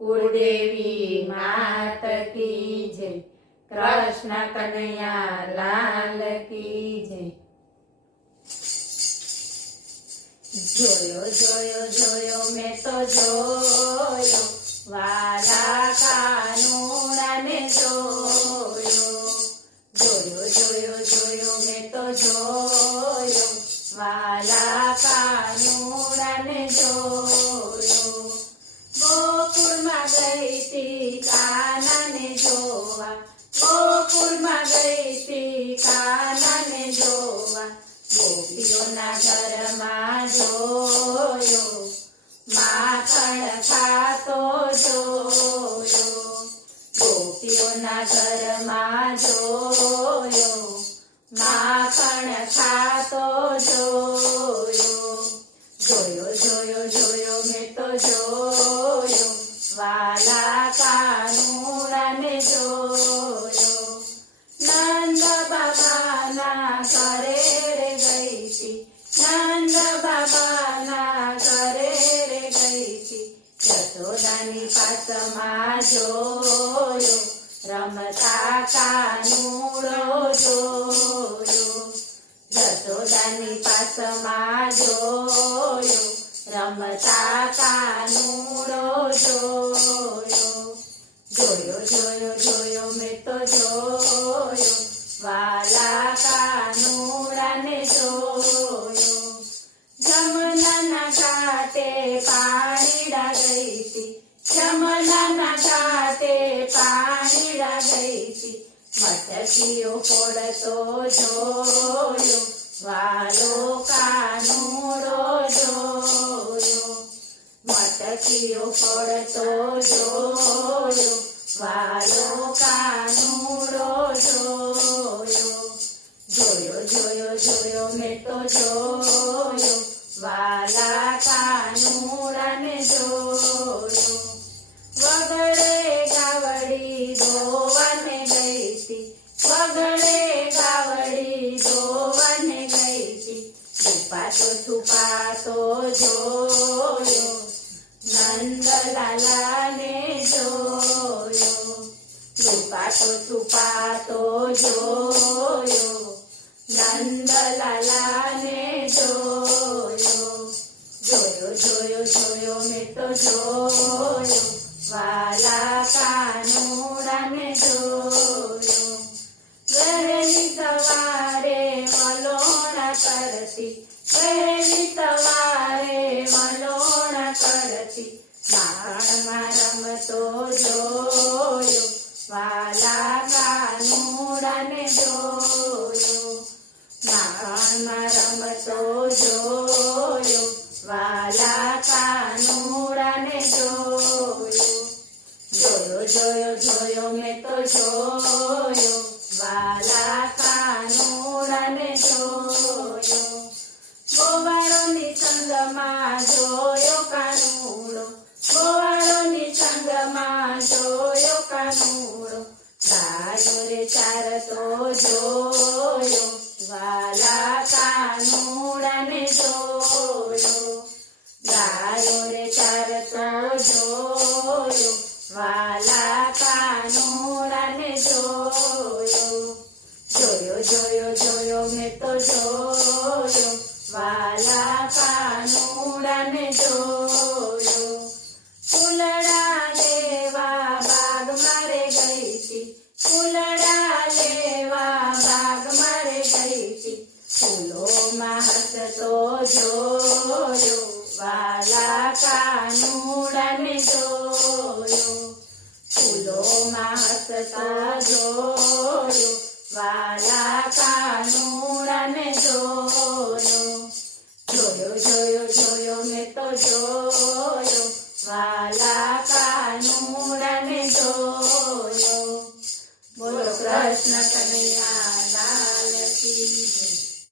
કુળદેવી માત કી જય, કૃષ્ણ કનૈયા લાલ કી જય. જોયો જોયો જોયો મેં તો જોયો, વાલા કાનુડાને જોયો. જોયો જોયો જોયો મેં તો જોયો, વાલા કાનુડાને જોયો. ગોકુળમાં ગઈ તી કાનાને જોવા, ગોકુળમાં ગઈ તી કાનાને જોવા. ગોપીઓના ઘરમાં જોયો, માખણ ખાતો જોયો. ગોપીઓના ઘરમાં જોયો, માખણ ખાતો જોયો. જોયો જોયો જોયો મેં તો જોયો, વાલા કાનુડાને જોયો. નંદ બાબાના ઘરે રે ગઈ તી, નંદ બાબાના ઘરે રે ગઈ તી. યશોદાની પાસમાં જોયો, રમતા કાનુડો જોયો. યશોદાની પાસમાં જોયો, રમતા કાનુડો જોયો. જોયો જોયો જોયો મેં તો જોયો, વાલા કાનુડાને જોયો. જમનાના ઘાટે પાણીડા ગઈ તી, જમનાના ઘાટે પાણીડા ગઈ તી. મટકીઓ ફોડતો જોયો, વાલો કાનુડો જોયો. મટકીઓ ફોડતો જોયો, વાલો કાનુડો જોયો. જોયો જોયો જોયો મેં તો જોયો, વાલા કાનુડાને જોયો. વગડે ગાવડી દોવાને ગઈ તી, વગડે ગાવડી દોવાને ગઈ તી. છુપાતો છુપાતો જોયો, નંદલાલાને જોયો. છુપાતો છુપાતો જોયો, નંદલાલાને જોયો. જોયો જોયો જોયો મેં તો જોયો, વાલા કાનુડાને જોયો. વહેલી સવારે વલોણા કરતી, વહેલી સવારે વલોણા કરતી. માખણમાં રમતો જોયો, વાલા કાનુડાને જોયો. માખણમાં રમતો જોયો, વાલા કાનુડાને જોયો. જોયો જોયો જોયો મેં તો જોયો, વાલા કાનુડાને જોયો. ગોવાળોની સંગમાં જોયો કાનુડો, ગોવાળોની સંગમાં જોયો કાનુડો. ગાયો રે ચારતો જોયો, વાલા કાનુડાને જોયો. ગાયો રે ચારતો જોયો, વાલા કાનુડાને જોયો. જોયો જોયો જોયો મેં તો જોયો, વાલા કાનુડાને જોયો. ફૂલડા લેવા બાગ મારે ગઈ તી, ફૂલડા લેવા બાગ મારે ગઈ તી. ફૂલોમાં હસતો જોયો, વાલા કાનુડાને જોયો. ફૂલોમાં હસતો જોયો, વાલા કાનુડાને જોયો. જોયો જોયો જોયો મેં તો જોયો,